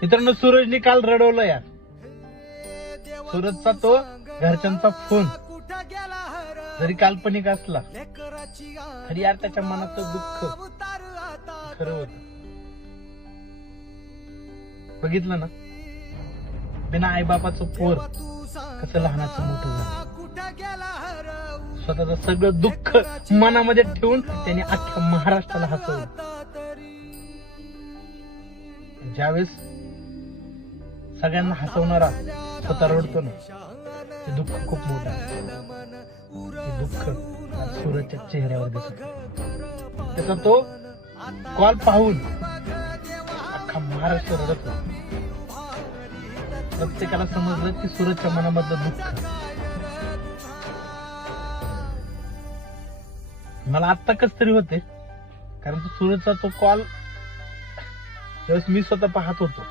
मित्रांनो, सूरजने काल रडवलं यार. सूरजचा तो घरच्यांचा फोन जरी काल्पनिक असला तरी यार त्याच्या मनाचं दुःख खरं होत. बघितलं ना, बिना आईबापाचं पोर कसं लहानाचं मोठं झालं. स्वतःचं सगळं दुःख मनामध्ये ठेवून त्याने अख्ख्या महाराष्ट्राला हसवलं. ज्यावेळेस सगळ्यांना हसवणारा स्वतः रडतो ना, ते दुःख खूप मोठं आहे. ते दुःख आज सूरजच्या चेहऱ्यावर दिसत. त्याचा तो कॉल पाहून अख्खा महाराष्ट्र रडत होता. प्रत्येकाला समजलं की सूरजच्या मनामधलं दुःख. मला आत्ता कस तरी होते, कारण तो सूरजचा तो कॉल ज्यावेळेस मी स्वतः पाहत होतो